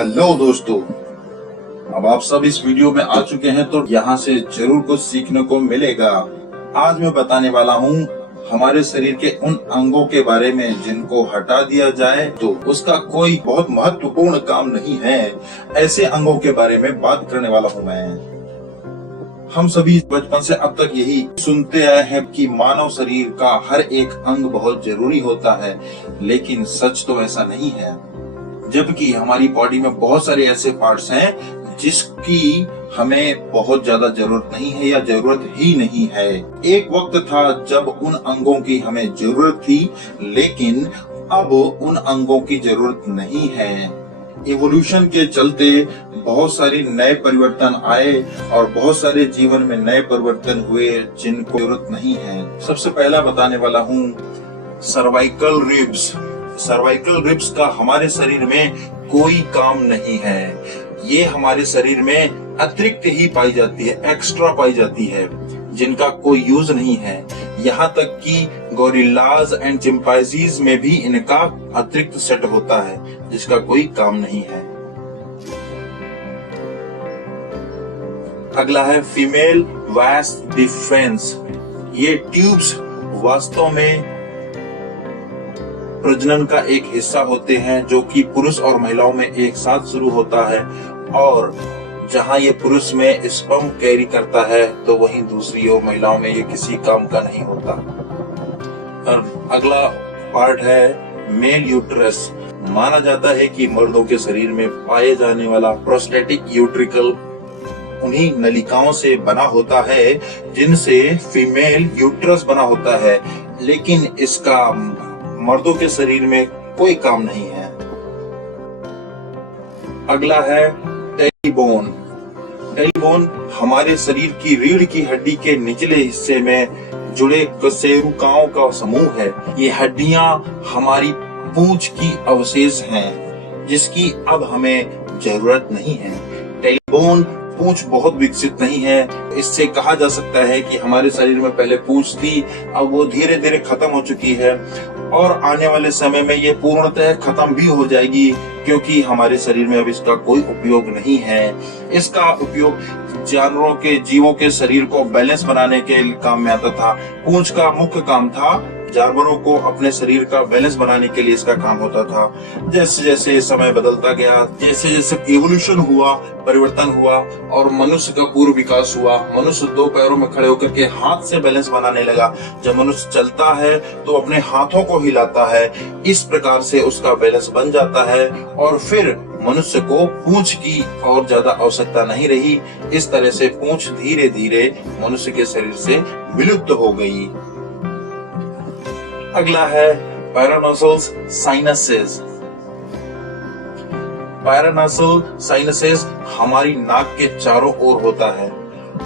Hello दोस्तों, अब आप सब इस वीडियो में आ चुके हैं तो यहाँ से जरूर कुछ सीखने को मिलेगा। आज मैं बताने वाला हूँ हमारे शरीर के उन अंगों के बारे में जिनको हटा दिया जाए तो उसका कोई बहुत महत्वपूर्ण काम नहीं है। ऐसे अंगों के बारे में बात करने वाला हूँ मैं। हम सभी बचपन से अब तक यही सुनते आए हैं कि मानव शरीर का हर एक अंग बहुत जरूरी होता है, लेकिन सच तो ऐसा नहीं है। जबकि हमारी बॉडी में बहुत सारे ऐसे पार्ट्स हैं जिसकी हमें बहुत ज्यादा जरूरत नहीं है या जरूरत ही नहीं है। एक वक्त था जब उन अंगों की हमें जरूरत थी, लेकिन अब उन अंगों की जरूरत नहीं है। इवोल्यूशन के चलते बहुत सारी नए परिवर्तन आए और बहुत सारे जीवन में नए परिवर्तन हुए जिनको जरूरत नहीं है। सबसे पहला बताने वाला हूँ सर्वाइकल रिब्स। सर्वाइकल रिब्स का हमारे शरीर में कोई काम नहीं है। ये हमारे शरीर में अतिरिक्त ही पाई जाती है, एक्स्ट्रा पाई जाती है, जिनका कोई यूज नहीं है। यहाँ तक कि गोरिल्लाज एंड चिंपैंजीज में भी इनका अतिरिक्त सेट होता है जिसका कोई काम नहीं है। अगला है फीमेल वास डिफरेंस। ये ट्यूब्स वास्तव में प्रजनन का एक हिस्सा होते हैं जो कि पुरुष और महिलाओं में एक साथ शुरू होता है, और जहां ये पुरुष में स्पर्म कैरी करता है तो वहीं दूसरी ओर महिलाओं में ये किसी काम का नहीं होता। और अगला पार्ट है मेल यूट्रस। माना जाता है कि मर्दों के शरीर में पाए जाने वाला प्रोस्टेटिक यूट्रिकल उन्हीं नलिकाओं से बना होता है जिनसे फीमेल यूट्रस बना होता है, लेकिन इसका मर्दों के शरीर में कोई काम नहीं है। अगला है टेलिबोन। टेलिबोन हमारे शरीर की रीढ़ की हड्डी के निचले हिस्से में जुड़े कशेरुकाओं का समूह है। ये हड्डियां हमारी पूंछ की अवशेष हैं, जिसकी अब हमें जरूरत नहीं है। टेलिबोन पूंछ बहुत विकसित नहीं है। इससे कहा जा सकता है कि हमारे शरीर में पहले पूंछ थी, अब वो धीरे धीरे खत्म हो चुकी है और आने वाले समय में ये पूर्णतः खत्म भी हो जाएगी, क्योंकि हमारे शरीर में अब इसका कोई उपयोग नहीं है। इसका उपयोग जानवरों के जीवों के शरीर को बैलेंस बनाने के काम में आता था। पूंछ का मुख्य काम था जानवरों को अपने शरीर का बैलेंस बनाने के लिए इसका काम होता था। जैसे जैसे समय बदलता गया, जैसे जैसे इवोल्यूशन हुआ, परिवर्तन हुआ और मनुष्य का पूर्व विकास हुआ, मनुष्य दो पैरों में खड़े होकर के हाथ से बैलेंस बनाने लगा। जब मनुष्य चलता है तो अपने हाथों को हिलाता है, इस प्रकार से उसका बैलेंस बन जाता है और फिर मनुष्य को पूंछ की और ज्यादा आवश्यकता नहीं रही। इस तरह से पूंछ धीरे धीरे मनुष्य के शरीर से विलुप्त हो गई। अगला है पैरानोसल्स साइनसेस। पैरानोसल साइनसेस हमारी नाक के चारों ओर होता है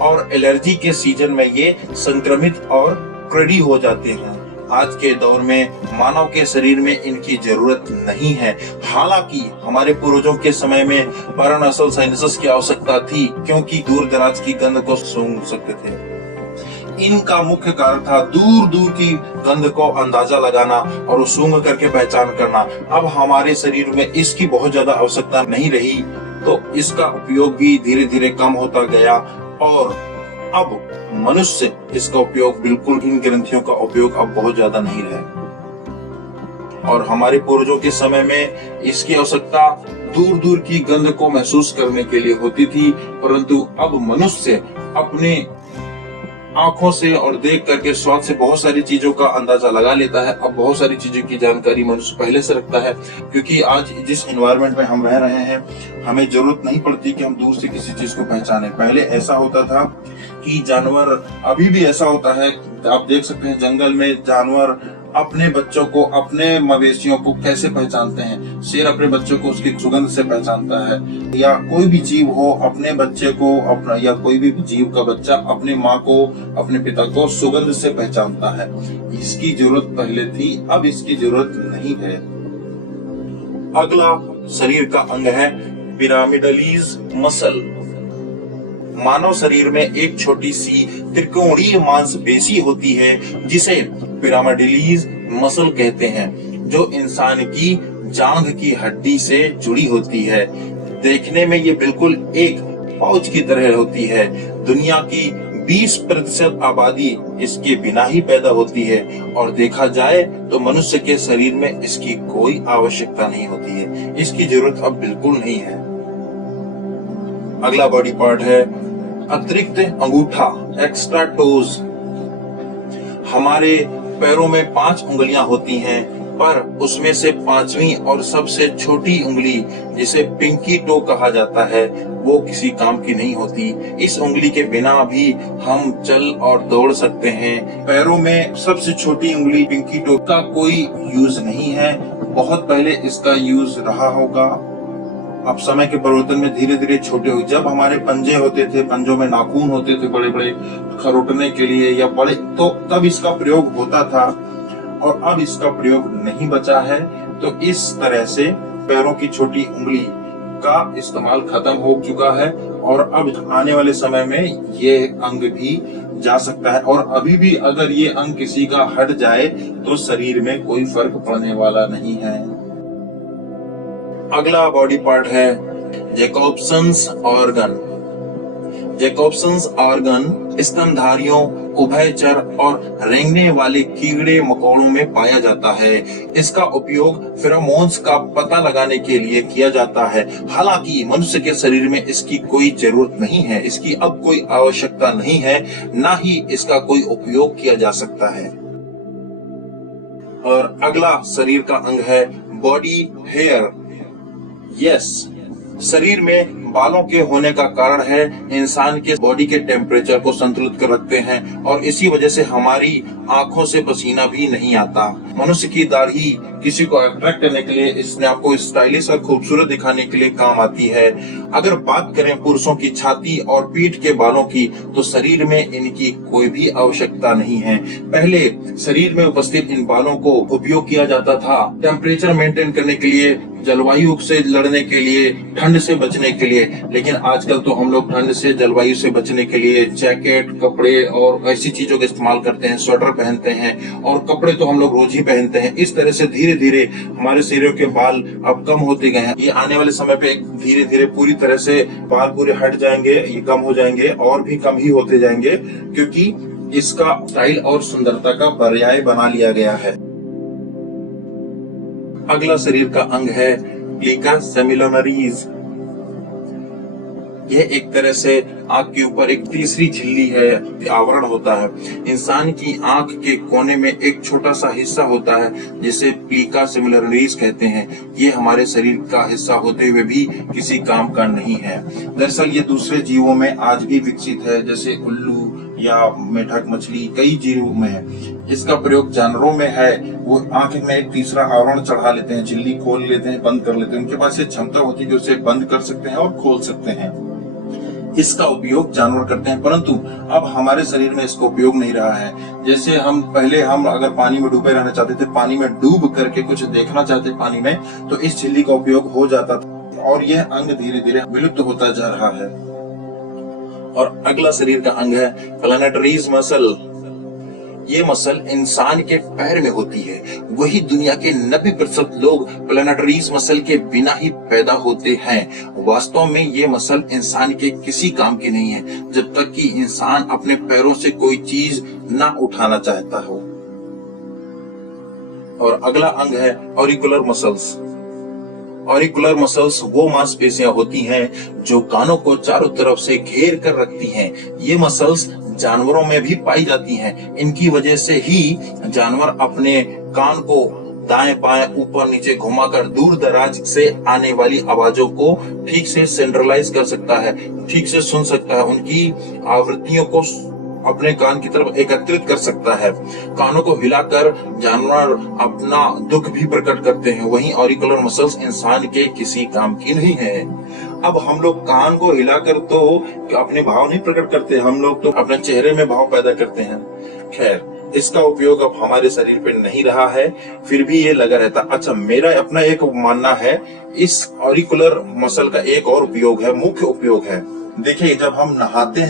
और एलर्जी के सीजन में ये संक्रमित और क्रेडी हो जाते हैं। आज के दौर में मानव के शरीर में इनकी जरूरत नहीं है। हालांकि हमारे पूर्वजों के समय में पैरानोसल साइनसेस की आवश्यकता थी, क्योंकि दूर दराज की गंध को सूंघ सकते थे। इनका मुख्य कारण था दूर दूर की गंध को अंदाजा लगाना और सूंघ करके पहचान करना। अब हमारे शरीर में इसकी बहुत ज्यादा आवश्यकता नहीं रही, तो इसका उपयोग भी धीरे धीरे कम होता गया और अब मनुष्य इसका उपयोग बिल्कुल, इन ग्रंथियों का उपयोग अब बहुत ज्यादा नहीं रहा। और हमारे पूर्वजों के समय में इसकी आवश्यकता दूर दूर की गंध को महसूस करने के लिए होती थी, परंतु अब मनुष्य अपने आंखों से और देख करके स्वाद से बहुत सारी चीजों का अंदाजा लगा लेता है। अब बहुत सारी चीजों की जानकारी मनुष्य पहले से रखता है, क्योंकि आज जिस एनवायरनमेंट में हम रह रहे हैं हमें जरूरत नहीं पड़ती कि हम दूर से किसी चीज को पहचाने। पहले ऐसा होता था कि जानवर, अभी भी ऐसा होता है, आप देख सकते हैं जंगल में जानवर अपने बच्चों को, अपने मवेशियों को कैसे पहचानते हैं। शेर अपने बच्चों को उसकी सुगंध से पहचानता है, या कोई भी जीव हो अपने बच्चे को अपना, या कोई भी जीव का बच्चा अपने माँ को, अपने पिता को सुगंध से पहचानता है। इसकी जरूरत पहले थी, अब इसकी जरूरत नहीं है। अगला शरीर का अंग है पिरामिडलीज मसल। मानव शरीर में एक छोटी सी त्रिकोणीय मांसपेशी होती है जिसे पिरामिडलीज मसल कहते हैं, जो इंसान की जांघ की हड्डी से जुड़ी होती है। देखने में ये बिल्कुल एक पाउच की तरह होती है। दुनिया की 20% आबादी इसके बिना ही पैदा होती है और देखा जाए तो मनुष्य के शरीर में इसकी कोई आवश्यकता नहीं होती है, इसकी जरूरत अब बिल्कुल नहीं है। अगला बॉडी पार्ट है अतिरिक्त अंगूठा, एक्स्ट्रा टोज। हमारे पैरों में 5 उंगलियां होती हैं, पर उसमें से 5वीं और सबसे छोटी उंगली, जिसे पिंकी टो कहा जाता है, वो किसी काम की नहीं होती। इस उंगली के बिना भी हम चल और दौड़ सकते हैं। पैरों में सबसे छोटी उंगली पिंकी टो का कोई यूज नहीं है। बहुत पहले इसका यूज रहा होगा, अब समय के परिवर्तन में धीरे धीरे छोटे हुए। जब हमारे पंजे होते थे, पंजों में नाखून होते थे बड़े बड़े खरोटने के लिए या बड़े, तो तब इसका प्रयोग होता था और अब इसका प्रयोग नहीं बचा है। तो इस तरह से पैरों की छोटी उंगली का इस्तेमाल खत्म हो चुका है और अब आने वाले समय में ये अंग भी जा सकता है। और अभी भी अगर ये अंग किसी का हट जाए तो शरीर में कोई फर्क पड़ने वाला नहीं है। अगला बॉडी पार्ट है जैकोब्सन्स ऑर्गन। जैकोब्सन्स ऑर्गन स्तनधारियों, उभयचर और रेंगने वाले कीड़े मकोड़ों में पाया जाता है। इसका उपयोग फेरोमोन्स का पता लगाने के लिए किया जाता है। हालांकि मनुष्य के शरीर में इसकी कोई जरूरत नहीं है, इसकी अब कोई आवश्यकता नहीं है, ना ही इसका कोई उपयोग किया जा सकता है। और अगला शरीर का अंग है बॉडी हेयर। यस, शरीर में बालों के होने का कारण है इंसान के बॉडी के टेम्परेचर को संतुलित कर रखते हैं और इसी वजह से हमारी आंखों से पसीना भी नहीं आता। मनुष्य की दाढ़ी किसी को अट्रैक्ट करने के लिए, इसने आपको स्टाइलिश और खूबसूरत दिखाने के लिए काम आती है। अगर बात करें पुरुषों की छाती और पीठ के बालों की, तो शरीर में इनकी कोई भी आवश्यकता नहीं है। पहले शरीर में उपस्थित इन बालों को उपयोग किया जाता था टेम्परेचर मेंटेन करने के लिए, जलवायु से लड़ने के लिए, ठंड से बचने के लिए। लेकिन आजकल तो हम लोग ठंड से, जलवायु से बचने के लिए जैकेट, कपड़े और ऐसी चीजों का इस्तेमाल करते हैं, स्वेटर पहनते हैं और कपड़े तो हम लोग रोज ही पहनते हैं। इस तरह से धीरे धीरे हमारे शरीर के बाल अब कम होते गए हैं। ये आने वाले समय पे धीरे धीरे पूरी तरह से बाल पूरे हट जाएंगे, ये कम हो जाएंगे और भी कम ही होते जाएंगे, क्योंकि इसका स्टाइल और सुंदरता का पर्याय बना लिया गया है। अगला शरीर का अंग है प्लीका सेमिलरिस। यह एक तरह से आंख के ऊपर एक तीसरी झिल्ली है, आवरण होता है। इंसान की आंख के कोने में एक छोटा सा हिस्सा होता है जिसे प्लीका सेमिलरिस कहते हैं। ये हमारे शरीर का हिस्सा होते हुए भी किसी काम का नहीं है। दरअसल ये दूसरे जीवों में आज भी विकसित है, जैसे उल्लू या मेढक मछली, कई जीवों में है। इसका प्रयोग जानवरों में है, वो आंख में एक तीसरा आवरण चढ़ा लेते हैं, झिल्ली खोल लेते हैं, बंद कर लेते हैं। उनके पास ये क्षमता होती है कि उसे बंद कर सकते हैं और खोल सकते हैं। इसका उपयोग जानवर करते हैं, परंतु अब हमारे शरीर में इसका उपयोग नहीं रहा है। जैसे हम पहले अगर पानी में डूबे रहना चाहते थे, पानी में डूब करके कुछ देखना चाहते पानी में, तो इस झिल्ली का उपयोग हो जाता था और यह अंग धीरे धीरे विलुप्त होता जा रहा है। और अगला शरीर का अंग है प्लैनेटरीज मसल। ये मसल इंसान के पैर में होती है। वही दुनिया के 90% लोग प्लैनेटरीज मसल के बिना ही पैदा होते हैं। वास्तव में ये मसल इंसान के किसी काम की नहीं है, जब तक कि इंसान अपने पैरों से कोई चीज ना उठाना चाहता हो। और अगला अंग है ऑरिकुलर मसल्स। ऑरिकुलर मसल्स वो मांसपेशियां होती हैं जो कानों को चारों तरफ से घेर कर रखती हैं। ये मसल्स जानवरों में भी पाई जाती हैं। इनकी वजह से ही जानवर अपने कान को दाएं बाएं ऊपर नीचे घुमाकर दूर दराज से आने वाली आवाजों को ठीक से सेंट्रलाइज कर सकता है, ठीक से सुन सकता है, उनकी आवृत्तियों को अपने कान की तरफ एकत्रित कर सकता है। कानों को हिलाकर जानवर अपना दुख भी प्रकट करते हैं। वहीं ऑरिकुलर मसल्स इंसान के किसी काम की नहीं है। अब हम लोग कान को हिलाकर तो अपने भाव नहीं प्रकट करते, हम लोग तो अपने चेहरे में भाव पैदा करते हैं। खैर, इसका उपयोग अब हमारे शरीर पे नहीं रहा है, फिर भी ये लगा रहता। अच्छा, मेरा अपना एक मानना है, इस ऑरिकुलर मसल का एक और उपयोग है, मुख्य उपयोग है। देखिए, जब हम नहाते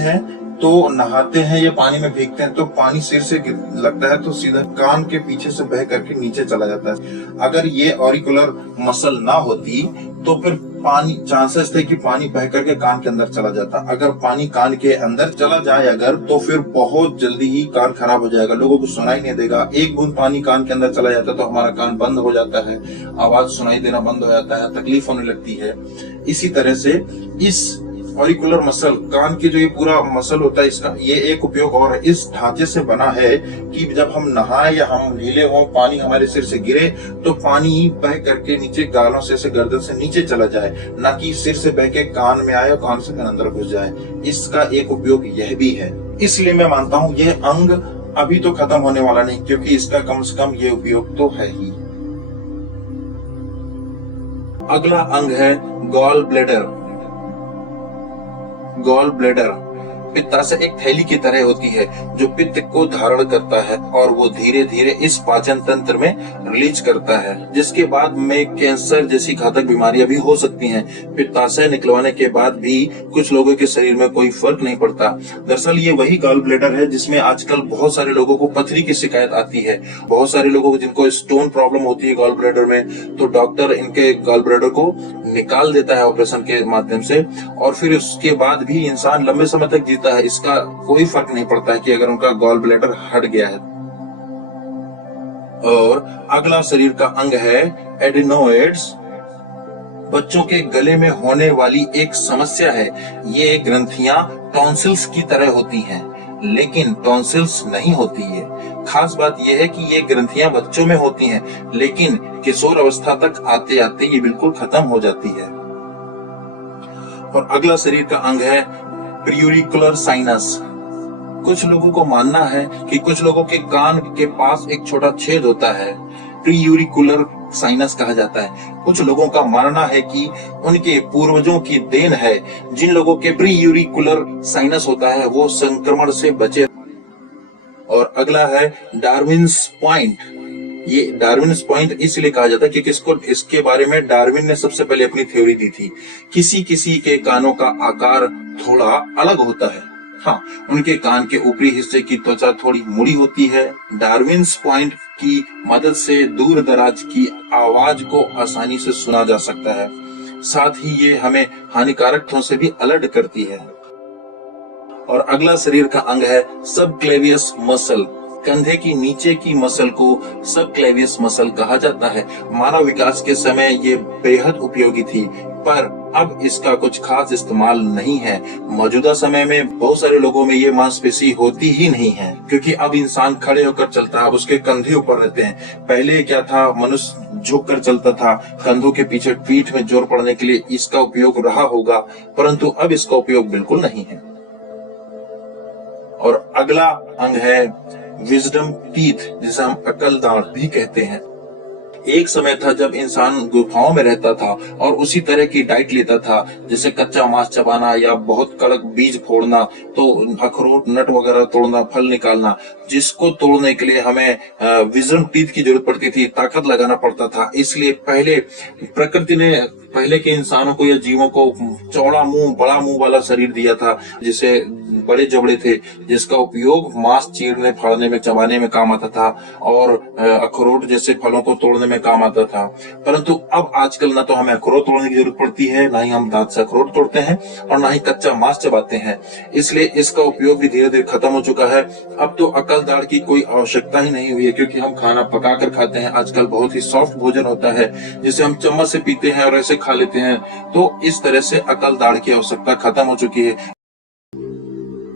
हैं ये पानी में भीगते हैं, तो पानी सिर से लगता है तो सीधा कान के पीछे से बह करके नीचे चला जाता है। अगर ये ऑरिकुलर मसल ना होती तो फिर पानी चांसेस थे कि पानी बह करके कान के अंदर चला जाता। अगर पानी कान के अंदर चला जाए अगर, तो फिर बहुत जल्दी ही कान खराब हो जाएगा, लोगों को सुनाई नहीं देगा। एक बूंद पानी कान के अंदर चला जाता तो हमारा कान बंद हो जाता है, आवाज सुनाई देना बंद हो जाता है, तकलीफ होने लगती है। इसी तरह से इस ऑरिकुलर मसल, कान की जो ये पूरा मसल होता है, इसका ये एक उपयोग और है। इस ढांचे से बना है कि जब हम नहाए या हम नीले हो, पानी हमारे सिर से गिरे तो पानी बह करके नीचे गालों से, गर्दन से नीचे चला जाए, ना कि सिर से बह के कान में आए और कान से अंदर घुस जाए। इसका एक उपयोग यह भी है। इसलिए मैं मानता हूँ यह अंग अभी तो खत्म होने वाला नहीं, क्योंकि इसका कम से कम ये उपयोग तो है ही। अगला अंग है गॉल ब्लैडर। गॉल ब्लैडर पित्ताशय एक थैली की तरह होती है जो पित्त को धारण करता है और वो धीरे धीरे इस पाचन तंत्र में रिलीज करता है, जिसके बाद में कैंसर जैसी घातक बीमारियां भी हो सकती हैं। पित्ताशय निकलवाने के बाद भी कुछ लोगों के शरीर में कोई फर्क नहीं पड़ता। दरअसल ये वही गॉल ब्लैडर है जिसमें आजकल बहुत सारे लोगों को पथरी की शिकायत आती है। बहुत सारे लोगों को जिनको स्टोन प्रॉब्लम होती है गॉल ब्लैडर में, तो डॉक्टर इनके गॉल ब्लैडर को निकाल देता है ऑपरेशन के माध्यम से, और फिर उसके बाद भी इंसान लंबे समय तक जीता है। इसका कोई फर्क नहीं पड़ता है कि अगर उनका गॉल ब्लैडर हट गया है। और अगला शरीर का अंग है एडिनोइड्स। बच्चों के गले में होने वाली एक समस्या है। ये ग्रंथियां टॉन्सिल्स की तरह होती हैं, लेकिन टॉन्सिल्स नहीं होती है। खास बात यह है कि ये ग्रंथियां बच्चों में होती हैं, लेकिन किशोर अवस्था तक आते आते ये बिल्कुल खत्म हो जाती है। और अगला शरीर का अंग है प्रियूरिकुलर साइनस। कुछ लोगों को मानना है कि कुछ लोगों के कान के पास एक छोटा छेद होता है, प्रियूरिकुलर साइनस कहा जाता है। कुछ लोगों का मानना है कि उनके पूर्वजों की देन है। जिन लोगों के प्रियूरिकुलर साइनस होता है वो संक्रमण से बचे। और अगला है डार्विन्स पॉइंट। ये डार्विन्स पॉइंट इसलिए कहा जाता है क्योंकि इसके बारे में डार्विन ने सबसे पहले अपनी थ्योरी दी थी। किसी किसी के कानों का आकार थोड़ा अलग होता है। हाँ, उनके कान के ऊपरी हिस्से की त्वचा थोड़ी मुड़ी होती है। डार्विन्स पॉइंट की मदद से दूर दराज की आवाज को आसानी से सुना जा सकता है। साथ ही ये हमें हानिकारक ध्वनि से भी अलर्ट करती है। और अगला शरीर का अंग है सबक्लेवियस मसल। कंधे की नीचे की मसल को सबक्लेवियस मसल कहा जाता है। मानव विकास के समय ये बेहद उपयोगी थी, पर अब इसका कुछ खास इस्तेमाल नहीं है। मौजूदा समय में बहुत सारे लोगों में ये मांसपेशी होती ही नहीं है, क्योंकि अब इंसान खड़े होकर चलता है, उसके कंधे ऊपर रहते हैं। पहले क्या था, मनुष्य झुक कर चलता था, कंधों के पीछे पीठ में जोर पड़ने के लिए इसका उपयोग रहा होगा, परंतु अब इसका उपयोग बिल्कुल नहीं है। और अगला अंग है विजडम टीथ, जिसे हम अकल दांत भी कहते हैं। एक समय था जब इंसान गुफाओं में रहता था और उसी तरह की डाइट लेता था, जैसे कच्चा मांस चबाना या बहुत कड़क बीज फोड़ना, तो अखरोट नट वगैरह तोड़ना, फल निकालना, जिसको तोड़ने के लिए हमें विजडम टीथ की जरूरत पड़ती थी, ताकत लगाना पड़ता था। इसलिए पहले प्रकृति ने पहले के इंसानों को या जीवों को चौड़ा मुंह, बड़ा मुंह वाला शरीर दिया था, जिसे बड़े जबड़े थे, जिसका उपयोग मांस चीरने, फाड़ने में, चबाने में काम आता था, और अखरोट जैसे फलों को तोड़ने में काम आता था। परंतु अब आजकल ना तो हमें अखरोट तोड़ने की जरूरत पड़ती है, ना ही हम दांत से अखरोट तोड़ते हैं, और ना ही कच्चा मांस चबाते हैं। इसलिए इसका उपयोग भी धीरे धीरे खत्म हो चुका है। अब तो अकल दाढ़ की कोई आवश्यकता ही नहीं हुई है, क्योंकि हम खाना पका कर खाते हैं। आजकल बहुत ही सॉफ्ट भोजन होता है, जिसे हम चम्मच से पीते हैं और ऐसे खा लेते हैं। तो इस तरह से अकल दाढ़ की आवश्यकता खत्म हो चुकी है।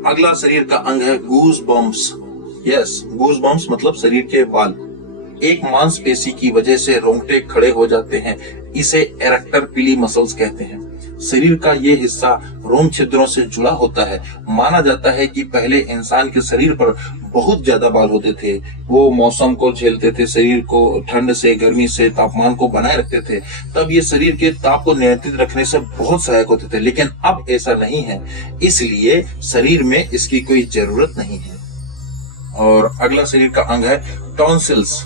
अगला शरीर का अंग है गूज बम्प्स। यस, गूज बम्प्स मतलब शरीर के बाल। एक मांसपेशी की वजह से रोंगटे खड़े हो जाते हैं, इसे एरेक्टर पिली मसल्स कहते हैं। शरीर का ये हिस्सा रोम छिद्रों से जुड़ा होता है। माना जाता है कि पहले इंसान के शरीर पर बहुत ज्यादा बाल होते थे। वो मौसम को झेलते थे, शरीर को ठंड से, गर्मी से, तापमान को बनाए रखते थे। तब ये शरीर के ताप को नियंत्रित रखने से बहुत सहायक होते थे, लेकिन अब ऐसा नहीं है, इसलिए शरीर में इसकी कोई जरूरत नहीं है। और अगला शरीर का अंग है टॉन्सिल्स।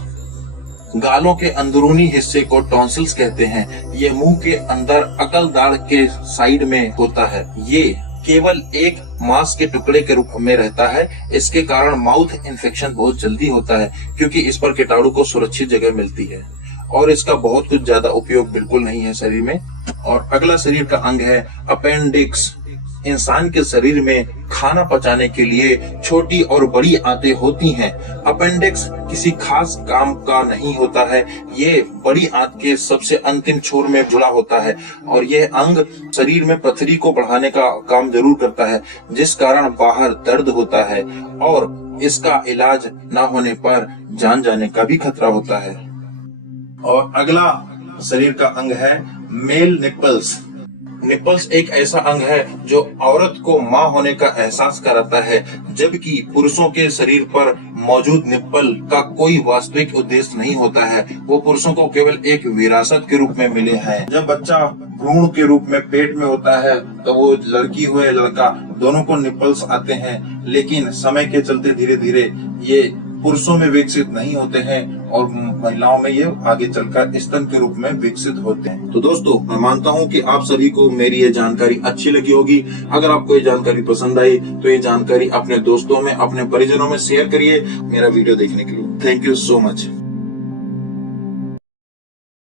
गालों के अंदरूनी हिस्से को टॉन्सिल्स कहते हैं। ये मुंह के अंदर अकल दाढ़ के साइड में होता है। ये केवल एक मांस के टुकड़े के रूप में रहता है। इसके कारण माउथ इन्फेक्शन बहुत जल्दी होता है, क्योंकि इस पर कीटाणु को सुरक्षित जगह मिलती है, और इसका बहुत कुछ ज्यादा उपयोग बिल्कुल नहीं है शरीर में। और अगला शरीर का अंग है अपेंडिक्स। इंसान के शरीर में खाना पचाने के लिए छोटी और बड़ी आंतें होती हैं। अपेंडिक्स किसी खास काम का नहीं होता है, ये बड़ी आंत के सबसे अंतिम छोर में जुड़ा होता है और यह अंग शरीर में पथरी को बढ़ाने का काम जरूर करता है, जिस कारण बाहर दर्द होता है और इसका इलाज न होने पर जान जाने का भी खतरा होता है। और अगला शरीर का अंग है मेल निपल्स। निपल्स एक ऐसा अंग है जो औरत को मां होने का एहसास कराता है, जबकि पुरुषों के शरीर पर मौजूद निप्पल का कोई वास्तविक उद्देश्य नहीं होता है। वो पुरुषों को केवल एक विरासत के रूप में मिले हैं। जब बच्चा भ्रूण के रूप में पेट में होता है तो वो लड़की हो या लड़का दोनों को निप्पल्स आते हैं, लेकिन समय के चलते धीरे धीरे ये पुरुषों में विकसित नहीं होते हैं और महिलाओं में ये आगे चलकर स्तन के रूप में विकसित होते हैं। तो दोस्तों, मैं मानता हूँ कि आप सभी को मेरी ये जानकारी अच्छी लगी होगी। अगर आपको ये जानकारी पसंद आई तो ये जानकारी अपने दोस्तों में, अपने परिजनों में शेयर करिए। मेरा वीडियो देखने के लिए थैंक यू सो मच।